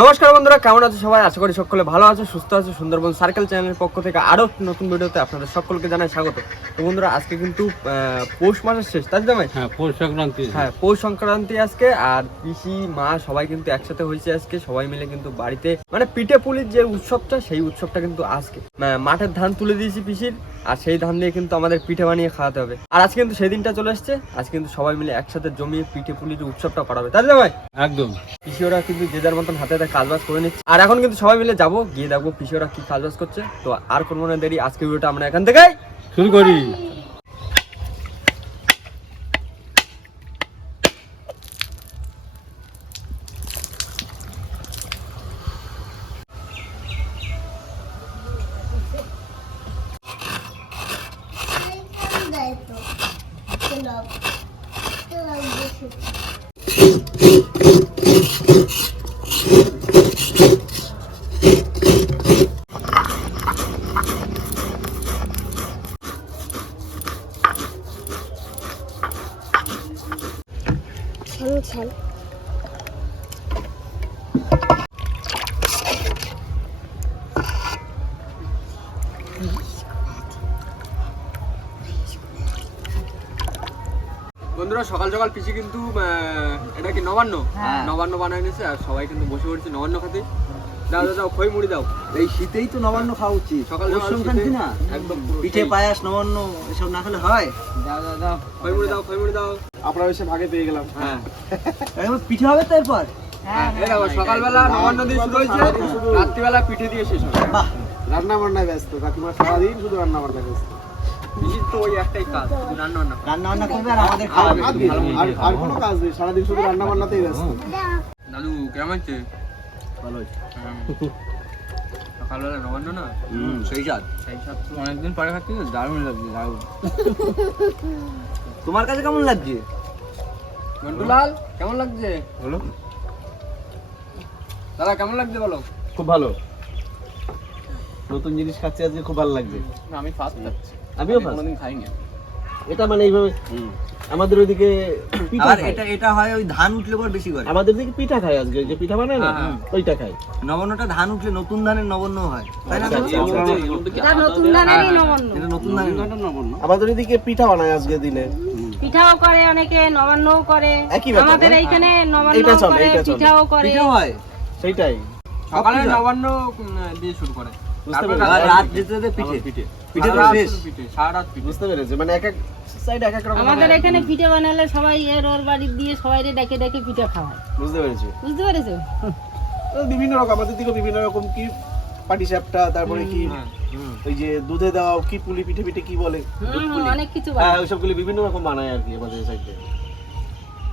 নমস্কার বন্ধুরা, কেমন আছো সবাই? আশা করি সকলে ভালো আছো, সুস্থ আছো। সুন্দরবন সার্কেল চ্যানেলের পক্ষ থেকে আরো নতুন ভিডিওতে আপনাদের সকলকে জানাই স্বাগত। তো বন্ধুরা, আজকে কিন্তু পৌষ মাসের শেষ, তাই তো ভাই? হ্যাঁ, পৌষ সংক্রান্তি। হ্যাঁ, পৌষ সংক্রান্তি আজকে। আর পিসি মা সবাই কিন্তু একসাথে হয়েছে আজকে, সবাই মিলে কিন্তু বাড়িতে মানে পিঠে পুলির যে উৎসবটা, সেই উৎসবটা কিন্তু আজকে মাঠের ধান তুলে দিয়েছি পিসির, আর সেই ধান দিয়ে কিন্তু আমাদের পিঠে বানিয়ে খাওয়াতে হবে। আর আজকে কিন্তু সেই দিনটা চলে এসছে, আজকে কিন্তু সবাই মিলে একসাথে জমিয়ে পিঠে পুলির উৎসবটা করাবে, তাই তো ভাই? একদম। পিসিওরা কিন্তু যে যার মতন হাতে হাতে কাজবাজ করে নিচ্ছে, আর এখন কিন্তু সবাই মিলে যাবো, গিয়ে দেখবো পিসিওরা কি কাজবাজ করছে। তো আর কোনো না দেরি, আজকে ভিডিওটা আমরা এখান থেকে শুরু করি। ছাল বন্ধুরা, সকাল সকাল পিসি কিন্তু এটা কি নবান্ন নবান্ন বানায় নিয়েছে, আর সবাই কিন্তু বসে পড়ছে নবান্ন খাতে। দাও দাও দাও, খই মুড়ি দাও। এই শীতেই তো নবান্ন খাওয়া উচিত। সকাল পৌষ সংক্রান্তি না, একদম পিঠে পায়াস নবান্ন এসব না খেলে হয়? দাও দাও দাও, খই মুড়ি দাও, খই মুড়ি দাও। আপনারা এসে ভাগে পেয়ে গেলাম। হ্যাঁ, এখন পিঠে হবে তো এরপর। এই দেখো, সকালবেলা নবান্ন দিয়ে শুরু হয়েছে, রাত্রিবেলা পিঠে দিয়ে শেষ হবে। বাহ, রান্না বান্নায় ব্যস্ত, কাকিমা সারাদিন শুধু রান্না বান্নায় ব্যস্ত। পিসির তো ওই একটাই কাজ, শুধু রান্না বান্না। রান্না বান্না করবে আর আমাদের খাওয়াবে। আর কোনো কাজ নেই, সারাদিন শুধু রান্না বান্নাতেই ব্যস্ত। দাদু কেমন আছে? ভালো হয়েছে। সকালবেলা নবান্ন না, সেই স্বাদ। সেই সাত অনেকদিন পরে খাচ্ছি তো, দারুণ লাগছে, দারুণ। তোমার কাছে কেমন লাগছে? মন্টুলাল কেমন লাগছে? বলো। দাদা কেমন লাগছে বলো? খুব ভালো, নতুন জিনিস খাচ্ছি আজকে, খুব ভালো লাগছে। আমি ফার্স্ট খাচ্ছি, আমিও ফার্স্ট। কোনোদিন খাইনি। এটা মানে এইভাবে আমাদের ওইদিকে পিঠা আর খায়। এটা হয় ওই ধান উঠলে পর বেশি করে। আমাদের দিকে পিঠা খায়, আজকে যে পিঠা বানায় না, হ্যাঁ। ওইটা খায়। নবান্নটা ধান উঠলে নতুন ধানের নবান্ন হয়, তাই না? আচ্ছা, আচ্ছা, আচ্ছা। এটা নতুন ধানেরই নবান্ন। এটা নতুন ধানের নবান্ন। আমাদের ওইদিকে পিঠা বানায় আজকে দিনে। পিঠাও করে অনেকে, নবান্নও করে। একই ব্যাপার, আমাদের না? এইখানে নবান্ন এইটা চলে, করে, এইটা চলে। পিঠাও করে। পিঠে হয়। সেইটাই সকালে নবান্ন দিয়ে শুরু করে, বুঝতে তারপর পেরেছি। আর রাত যেতে যেতে পিঠে। পিঠে পিঠে তো সারা রাত শেষ। শুধু পিঠে, সারা রাত পিঠে। বুঝতে পেরেছি, মানে এক এক সাইড এক এক রকম আমাদের বানায়। এখানে পিঠে বানালে সবাই এর ওর বাড়ি দিয়ে সবাই ডেকে ডেকে পিঠে খাওয়ায়, বুঝতে পেরেছি। বুঝতে পেরেছো? তো বিভিন্ন রকম, আমাদের দিকে বিভিন্ন রকম, কি পাটিসাপটা, তারপরে কি ওই যে দুধে দেওয়া কি পুলি পিঠে পিঠে কি বলে, অনেক কিছু হ্যাঁ বানায়। ওইসবগুলি বিভিন্ন রকম বানায় আর কি আমাদের সাইডে।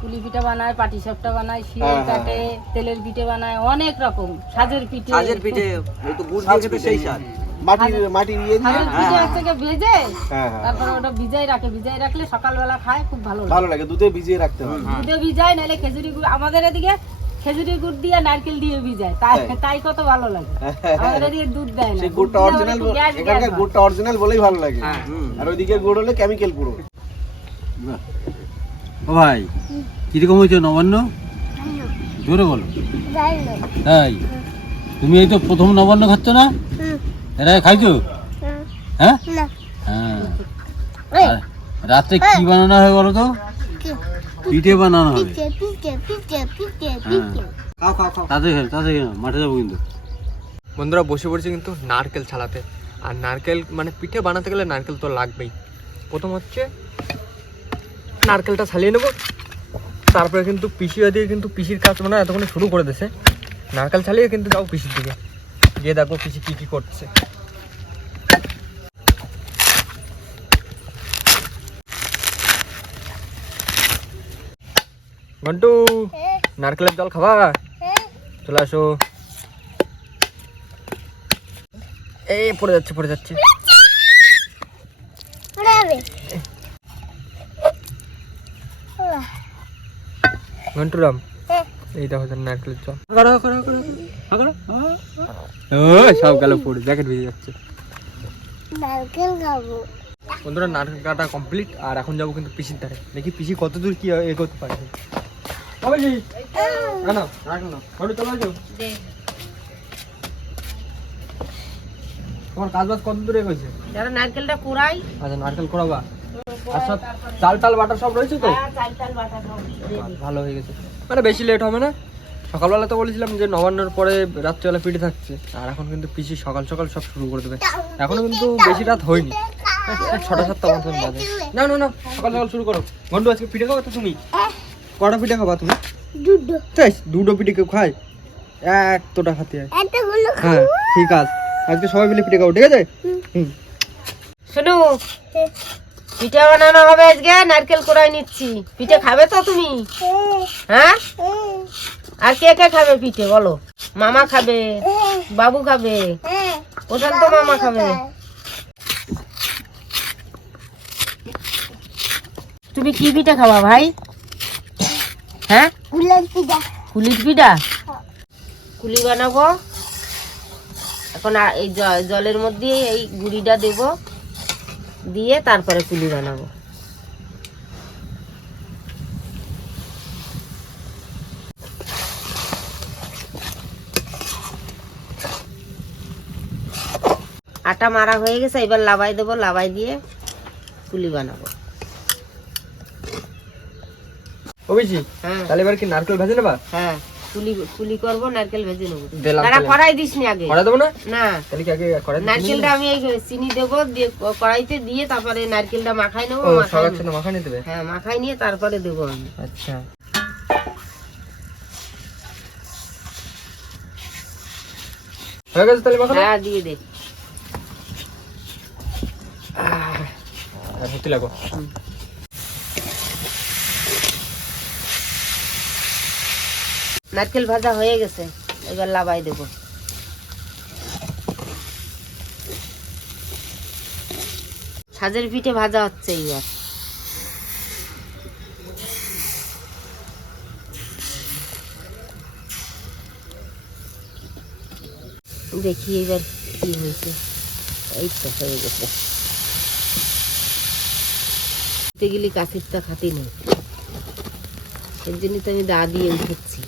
পুলি পিঠা বানায়, পাটিসাপটা বানায়, শিল হ্যাঁ, কাটে, তেলের পিঠে বানায়, অনেক রকম। সাজের পিঠে, সাজের পিঠে ওই তো গুড় দিয়ে খেতে সেই স্বাদ। মাটির ইয়ে দিয়ে, সাজের পিঠে এক থেকে ভেজে হ্যাঁ হ্যাঁ তারপরে ওটা ভিজাই রাখলে সকালবেলা খায়, খুব ভালো লাগে। ভালো লাগে, দুধে ভিজিয়ে রাখতে হয়। দুধে ভিজায়, নাহলে খেজুরি গুড়। আমাদের এদিকে খেজুরি গুড় দিয়ে নারকেল দিয়ে ভিজায়, তাই কত ভালো লাগে। আমাদের এদিকে দুধ দেয় না, সেই গুড়টা অরিজিনাল, এখানকার গুড়টা অরিজিনাল বলেই ভালো লাগে। আর ওইদিকে গুড় হলে কেমিক্যাল পুরো। ও ভাই, কিরকম হয়েছে নবান্ন? জোরে বলো। তাই তুমি এই তো প্রথম নবান্ন খাচ্ছ না? এরা খাইছো? হ্যাঁ হ্যাঁ। আর রাতে কি বানানো হবে বলো তো? পিঠে বানানো হবে। খাও খাও খাও। তাতে মাঠে যাবো কিন্তু। বন্ধুরা বসে পড়ছে কিন্তু নারকেল ছাড়াতে। আর নারকেল মানে পিঠে বানাতে গেলে নারকেল তো লাগবেই। প্রথম হচ্ছে নারকেলটা ছালিয়ে নেবো, তারপরে কিন্তু পিসিয়া দিয়ে কিন্তু পিসির কাজ মানে এতক্ষণে শুরু করে দিয়েছে। নারকেল ছালিয়ে কিন্তু যাও পিসির দিকে, গিয়ে দেখবো পিসি কি কি করছে। ঘন্টু, নারকেলের জল খাবা? চলে আসো। এই পড়ে যাচ্ছে। ঘন্টুরাম, এই দেখো নারকেলের জল। সব গেল পড়ে, জ্যাকেট ভিজে যাচ্ছে। বন্ধুরা, নারকেল কাটা কমপ্লিট, আর এখন যাবো কিন্তু পিসির ধারে, দেখি পিসি কত দূর কি এগোতে পারে। না না, রাখ না, চলে আসো। তোমার কাজ বাজ কত দূরে গেছে? যারা নারকেলটা কুড়াই, আচ্ছা নারকেল কোড়াবা, আর সব চাল টাল বাটা সব রয়েছে তো? চাল টাল বাটা সব ready। ভালো হয়ে গেছে, মানে বেশি লেট হবে না। সকালবেলা তো বলেছিলাম যে নবান্নর পরে রাত্রিবেলা পিঠে থাকছে, আর এখন কিন্তু পিসি সকাল সকাল সব শুরু করে দেবে। এখনো কিন্তু বেশি রাত হয়নি, 6টা 7টা মতন বাজে। না না না, সকাল সকাল শুরু করো। বন্ধু আজকে পিঠে খাবা তো তুমি? কটা পিঠে খাবা তুমি? তাই দুটো পিঠে কেউ খায়? একটোটা খাতে হয়। হ্যাঁ ঠিক আছে, আজকে সবাই মিলে পিঠে খাবো, ঠিক আছে? হুম। শোনো, পিঠে বানানো হবে আজকে, নারকেল কুড়াই নিচ্ছি। পিঠে খাবে তো তুমি? হ্যাঁ, আর কে কে খাবে পিঠে বলো? মামা খাবে, বাবু খাবে, প্রশান্ত মামা খাবে। তুমি কি পিঠে খাবা ভাই? হ্যাঁ, কুলির পিঠা। কুলি বানাবো এখন। এই জলের মধ্যে এই গুড়িটা দেব, দিয়ে তারপরে কুলি বানাবো। আটা মারা হয়ে গেছে, এবার লাবাই দেবো, লাবাই দিয়ে কুলি বানাবো। ওবিসি, হ্যাঁ তাহলে এবার কি নারকেল ভেজে নেবা? হ্যাঁ, কুলি করবো, নারকেল ভেজে নেবো। দিলাম তারা তাহলে। কড়াই দিস নি আগে? কড়াই দেবো না? না, তাহলে কি আগে কড়াই দিয়ে নারকেলটা আমি এই চিনি দেবো, দিয়ে কড়াইতে দিয়ে তারপরে নারকেলটা মাখাই নেবো। ও মাখাই সবার নেবো। সাথে মাখা নিয়ে দেবে? হ্যাঁ, মাখাই নিয়ে তারপরে দেবো আমি। আচ্ছা হয়ে গেছে তাহলে মাখা? হ্যাঁ, দিয়ে দে। আর হতে লাগো। নারকেল ভাজা হয়ে গেছে, এবার লাবাই দেব। সাজের পিঠে ভাজা হচ্ছে এবার। দেখি এবার কি হয়েছে। এই তো হয়ে গেছে। গেলে কাছেরটা খাতি নেই, এর জন্য তো আমি দা দিয়ে উঠেছি।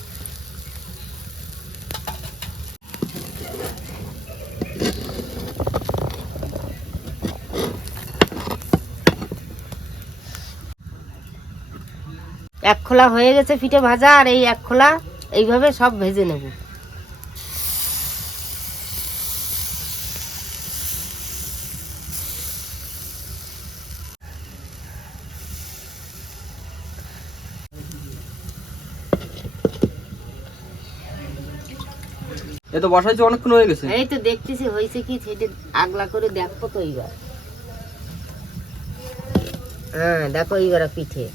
এক খোলা হয়ে গেছে পিঠে ভাজা, আর এই এক খোলা এইভাবে সব ভেজে নেব। এ তো বসাইছে অনেকক্ষণ হয়ে গেছে। এই তো দেখতেছি হয়েছে কি, সেটা আগলা করে দেখো তো এইবার। হ্যাঁ দেখো এইবার পিঠে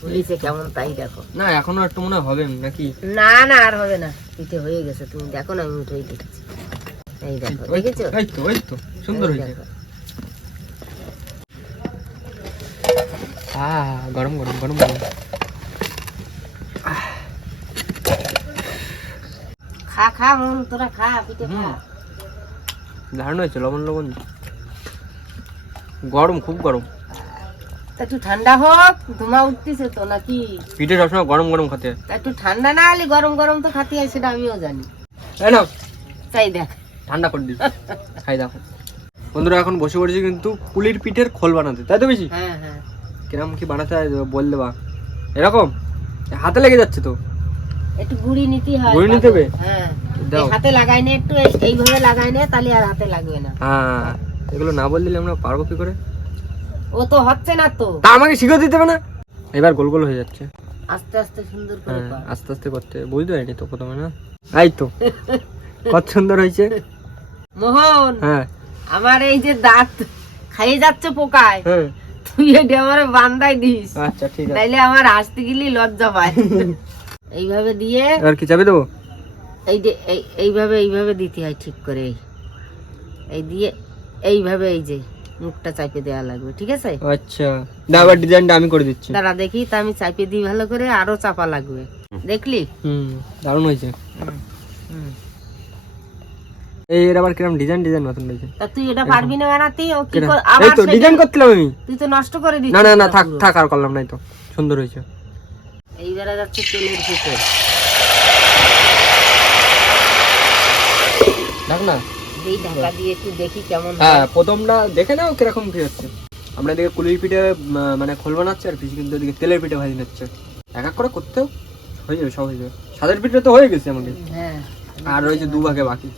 ফুলিছে কেমন, তাই দেখো। না এখনো একটু মনে হবে নাকি? না না, আর হবে না, পিঠে হয়ে গেছে। তুমি দেখো না, আমি উঠেই দিচ্ছি। এই দেখো, দেখেছো? এই তো সুন্দর এই হয়েছে। দেখো। গরম গরম গরম গরম। খা খা মন, তোরা খা পিঠে খা। দারুণ হয়েছে, লবণ লবণ। গরম, খুব গরম। তা একটু ঠান্ডা হোক, ধোঁয়া উঠতেছে তো নাকি? পিঠে সবসময় গরম গরম খেতে হয়। তা একটু ঠান্ডা না হলে গরম গরম তো খাতে হয়, সেটা আমিও জানি। তাই না? তাই দেখ, ঠান্ডা করে দিই, খাই দেখো। বন্ধুরা এখন বসে পড়েছি কিন্তু পুলির পিঠের খোল বানাতে, তাই তো বেশি? হ্যাঁ হ্যাঁ। কিরম কি বানাতে হয় বল দেবা? এরকম হাতে লেগে যাচ্ছে তো। একটু গুড়ি নিতে হয়। গুঁড়ি নিতে হবে? হ্যাঁ, দাও। এই হাতে লাগাই নে একটু, এইভাবে লাগাই নে, তাহলে আর হাতে লাগবে না। হ্যাঁ, এগুলো না বল দিলে আমরা পারবো কি করে? ও তো হচ্ছে না তো, তা আমাকে শিখে দিতে হবে না? এবার গোল গোল হয়ে যাচ্ছে। আস্তে আস্তে সুন্দর করে হ্যাঁ কর। আস্তে আস্তে করতে বুঝতে পারিনি তো প্রথমে, না? এই তো কত সুন্দর হয়েছে। মোহন, হ্যাঁ আমার এই যে দাঁত খাইয়ে যাচ্ছে পোকায়, হ্যাঁ তুই এটা আমার বান্দাই দিস, আচ্ছা ঠিক আছে। তাইলে আমার হাসতে গেলে লজ্জা পায়। এইভাবে দিয়ে এবার কি চাবি দেবো? এই যে এইভাবে এইভাবে দিতে হয় ঠিক করে। এই দিয়ে এইভাবে এই যে মুখটা চাপে দেওয়া লাগবে, ঠিক আছে? আচ্ছা না, এবার ডিজাইনটা আমি করে দিচ্ছি। দাঁড়া দেখি, তা আমি চাপে দিই ভালো করে, আরো চাপা লাগবে, দেখলি? দারুণ হয়েছে। এর আবার কিরকম ডিজাইন ডিজাইন মতন হয়েছে। তা তুই এটা পারবি না বানাতে? ও কি এই আবার তো ডিজাইন করছিলাম আমি। তুই তো নষ্ট করে দিচ্ছিস। না না না, থাক পুরো। থাক, আর করলাম নাই তো, সুন্দর হয়েছে। এইবারে যাচ্ছে তেলের পিঠে। দেখ না এই ঢাকা দিয়ে একটু দেখি কেমন হয়। হ্যাঁ প্রথমটা দেখে নাও কিরকম কি হচ্ছে। আমরা এদিকে কুলির পিঠে মানে খোল বানাচ্ছি, আর পিসি কিন্তু এদিকে তেলের পিঠে ভাজি নিচ্ছে। এক এক করে করতেও হয়ে যাবে, সব হয়ে যাবে। সাদের পিঠে তো হয়ে গেছে আমাদের, হ্যাঁ আর রয়েছে 2 ভাগে বাকি।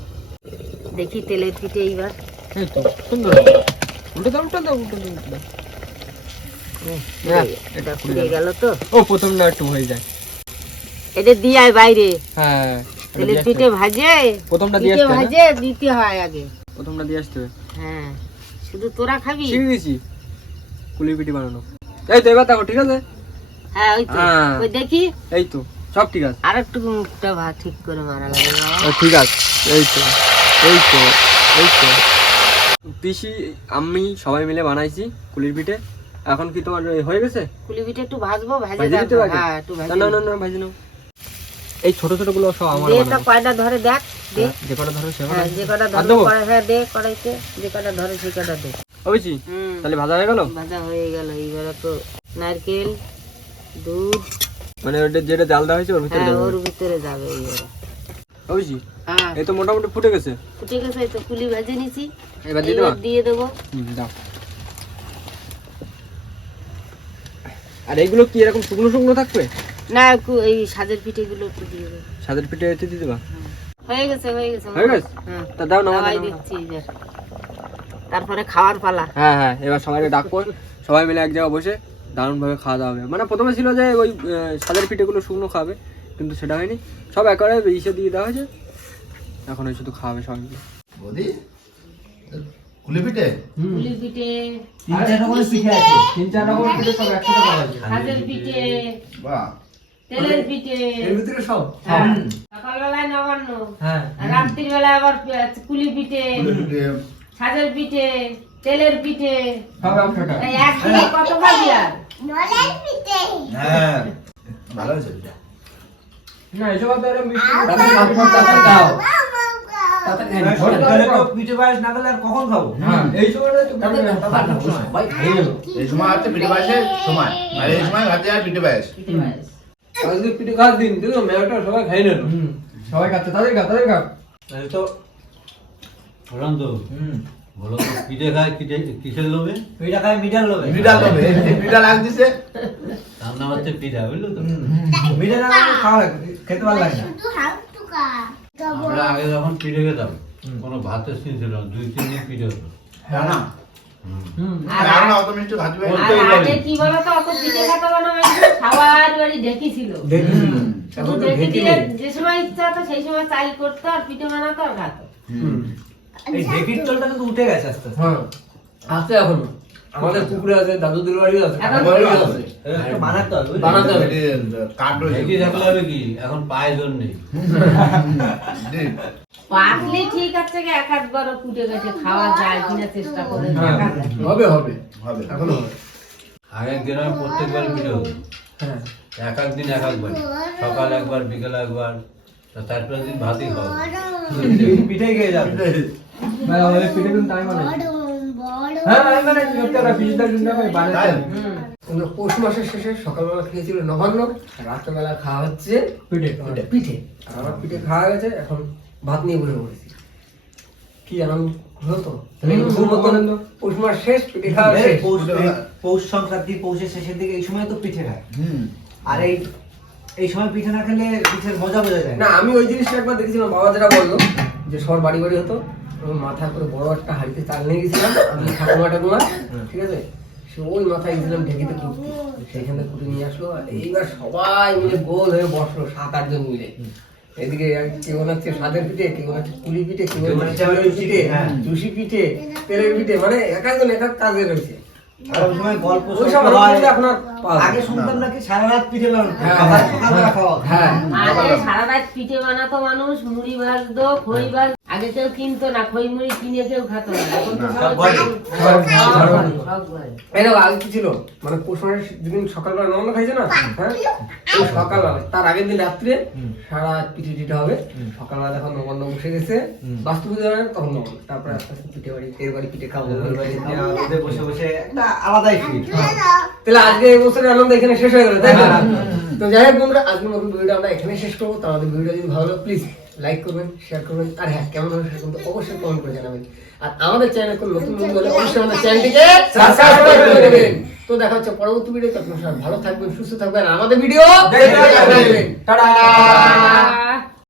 দেখি তেলের পিঠে এইবার। এই তো সুন্দর উল্টে দাও, উল্টে দাও, উল্টে দাও, উল্টে দাও। হ্যাঁ, এটা ফুটে গেল তো। ও প্রথমটা একটু হয়ে যায়। এটা দিয়ে আয় বাইরে, হ্যাঁ তেলের পিঠে ভাজে প্রথমটা দিয়ে পিঠে আসতে হবে, ভাজে দিতে হয় আগে। প্রথমটা দিয়ে আসতে হবে। হ্যাঁ শুধু তোরা খাবি? শিখে গেছি কুলির পিঠে বানানো। এই তো এবার দেখো ঠিক আছে। হ্যাঁ ওই তো, হ্যাঁ। ওই দেখি এই তো সব ঠিক আছে। আর একটু মুখটা ঠিক করে মারা লাগে বাবা। ঠিক আছে, এই তো এই তো এই তো পিসি আমি সবাই মিলে বানাইছি কুলির পিঠে। এখন কি তোমার হয়ে গেছে? কুলি পিঠে একটু ভাজবো, ভাজে ভাজি দিতে রাখবো। হবে? হ্যাঁ একটু ভাজে না না না ভাজি নাও। এই ছোট ছোট গুলো সব আমার দে তো বানানো। কয়টা ধরে দেখ, দে। যে কটা ধরো সে হ্যাঁ যে কটা আর ধরে দেবো? হ্যাঁ দে কড়াইতে, যে কটা ধরে সে কটা দে। বুঝছি। হুম তাহলে ভাজা হয়ে গেল? ভাজা হয়ে গেল। এইবারে তো নারকেল দুধ, মানে ওটা যেটা জাল দেওয়া হয়েছে ওর ভিতরে হ্যাঁ দেবো। ওর ভিতরে যাবে এইবারে। বুঝছি। হ্যাঁ এই তো মোটামুটি ফুটে গেছে। ফুটে গেছে, এই তো কুলি ভেজে নিছি, এবার দিয়ে এইবার দেবো। দিয়ে দেবো। দাও। আর এইগুলো কি এরকম শুকনো শুকনো থাকবে? না এই সাজের পিঠে গুলো একটু দিয়ে দেবো। সাদের পিঠে এতে দিয়ে দেবা? হয়ে গেছে হয়ে গেছে। হয়ে গেছে? হ্যাঁ তা দাও না খাওয়াই দিচ্ছি এবার, তারপরে খাওয়ার পালা। হ্যাঁ হ্যাঁ এবার সবাইকে ডাকবো, সবাই মিলে এক জায়গায় বসে দারুণ ভাবে খাওয়া দাওয়া হবে। মানে প্রথমে ছিল যে ওই সাদের পিঠেগুলো শুকনো খাবে, কিন্তু সেটা হয়নি, সব একবারে ইসে দিয়ে দেওয়া হয়েছে। এখন ওই শুধু খাওয়াবে সবাই মিলে। বৌদি কুলি পিঠে কুলি পিঠে, 3-4 রকমের পিঠে আছে। 3-4 রকমের পিঠে সব একসাথে করা হয়েছে। সাজের পিঠে, বাহ তেলের পিঠে। এর ভিতরে সব? হ্যাঁ, সকালবেলায় নবান্ন, হ্যাঁ। আর রাত্রির বেলায় আবার কুলি পিঠে, কুলি পিঠে সাজের পিঠে, তেলের পিঠে। সব একসাথে। এই একদিনে কত খাবি আর? হ্যাঁ ভালো হয়েছে পিঠা না এসব তো আরো মিষ্টি। পিঠে পায়েস না খেলে আর কখন খাবো? হ্যাঁ এই সময়টা তো ভাই খেয়ে নেবো। এই সময় হচ্ছে পিঠে পায়েসের সময়, আর এই সময় ভাতে আর পিঠে পায়েস। পিঠে পায়েস। আজকে পিঠে খাওয়ার দিন, দেখো মেলাটা সবাই খাই নিল। সবাই খাচ্ছে, তাদের খা, তাদের খা। এই তো বললাম তো, বলো তো পিঠে খায় কিসের লোভে? পিঠা খাই মিঠাল লোভে। পিঠা লোভে, এই পিঠা লাগ দিছে। তার নাম হচ্ছে পিঠা, বুঝলো তো? মিঠাল না হলে খাওয়া খেতে ভালো লাগে না। আমরা আগে যখন পিঠে খেতাম, কোনো ভাতের সিন ছিল না, 2-3 দিন পিঠে হতো। হ্যাঁ না আর আর না অত মিষ্টি ভাজি পাই না। আর আগে কি বলতো, অত পিঠে খেতে বানা হয়নি, সবার বাড়ি ঢেকি ছিল। শুধু ঢেকি দিয়ে যে সময় ইচ্ছা হতো সেই সময় চাল করতো আর পিঠে বানাতো আর খাতো। এই ঢেকির চলটা কিন্তু উঠে গেছে আস্তে আস্তে। হ্যাঁ আছে এখন আমাদের পুকুরে আছে, দাদুদের বাড়িও আছে, এখন বাড়িও আছে। একটু বানাতে হবে। বানাতে হবে। কাঠ রয়েছে। একই থাকলে হবে কি, এখন পায়ে জোর নেই। জি। পাকলে ঠিক আছে, এক আধবারও কুটে গেছে খাওয়া যায় কিনা চেষ্টা করে হ্যাঁ, দেখা যায়। হবে হবে হবে। এখন হবে। আগের গ্রামে প্রত্যেকবার পিঠে হতো, হ্যাঁ এক এক দিন এক একবার, সকাল একবার বিকেল একবার, তারপরে দিন ভাতই খাওয়া। পিঠেই খেয়ে যাবে। ভাই আমাদের পিঠে কিন্তু টাইম অনেক। হ্যাঁ আমি মানে করতে পারি, পিঠেটা কিন্তু আমি বানাতে তাই? পারি। কিন্তু পৌষ মাসের শেষে সকালবেলা খেয়েছিল নবান্ন, রাত্রেবেলা খাওয়া হচ্ছে পিঠে পিঠে পিঠে। আর আমার পিঠে খাওয়া গেছে, এখন ভাত নিয়ে বসে পড়েছি। কি আনন্দ হলো তো? তাহলে খুব আনন্দ। পৌষ মাস শেষ, পিঠে খাওয়া শেষ। পৌষ সংক্রান্তি, পৌষের শেষের দিকে এই সময় তো পিঠে খায়। হুম। আর এই সময় পিঠে না খেলে পিঠের মজা বোঝা যায় না আমি ওই জিনিসটা একবার দেখেছিলাম, বাবা যেটা বললো যে সবার বাড়ি বাড়ি হতো, আমি মাথা করে বড় একটা হাড়িতে চাল নিয়ে গেছিলাম, আমি ঠাকুমা ঠাকুমা, ঠিক আছে, সে ওই মাথায় গেছিলাম ঢেকিতে কুটতে, সেইখানে কুটে নিয়ে আসলো। আর এইবার সবাই মিলে গোল হয়ে বসলো, 7-8 জন মিলে। এদিকে কেউ বানাচ্ছে সাদের পিঠে, কেউ বানাচ্ছে পুলি পিঠে, কেউ বানাচ্ছে চালের পিঠে, চুষি পিঠে, তেলের পিঠে, মানে এক একজন এক এক কাজে রয়েছে। আর ওই সময় গল্প ওই সব সল্প হয়। এখন আর পাওয়া যায় আগে না। শুনতাম নাকি সারা রাত পিঠে বানাতো, হ্যাঁ, আবার হ্যাঁ, সকালবেলা খাওয়া হতো। হ্যাঁ আগে সারা রাত পিঠে বানাতো মানুষ, মুড়ি ভাজতো, খই ভাজ, আগে কেউ কিনতো না, খই মুড়ি কিনে কেউ খাতো না। এখন তো সব ঘরে। সব ঘরে। ঘরে। এই দেখো আগে কি ছিল, মানে পৌষ মাসের যেদিন সকালবেলা নবান্ন খাইছে না, হ্যাঁ ওই সকালবেলা তার আগের দিন রাত্রে সারা রাত পিঠে টিঠে হবে, সকালবেলা যখন নবান্ন বসে গেছে, বাস্তু পুজো হয় তখন নবান্ন, তারপরে আস্তে আস্তে পিঠে বাড়ি, এর বাড়ি পিঠে খাবো, ওর বাড়ি খাবো। ওদের বসে বসে একটা আলাদাই ফিল। তাহলে আজকে এই বছরের আনন্দ এখানে শেষ হয়ে গেল, তাই তো? তো যাই হোক বন্ধুরা, আজকের মতন ভিডিওটা আমরা এখানে শেষ করবো। তো আমাদের ভিডিও যদি ভালো লাগে প্লিজ লাইক করবেন, শেয়ার করবেন, আর হ্যাঁ কেমন হলো সেটা কিন্তু অবশ্যই কমেন্ট করে জানাবেন। আর আমাদের চ্যানেল কোন নতুন বন্ধু হলে অবশ্যই আমাদের চ্যানেলটিকে সাবস্ক্রাইব করে দেবেন। তো দেখা হচ্ছে পরবর্তী ভিডিওতে। আপনারা সবাই ভালো থাকবেন, সুস্থ থাকবেন, আর আমাদের ভিডিও দেখতে থাকবেন। টাটা।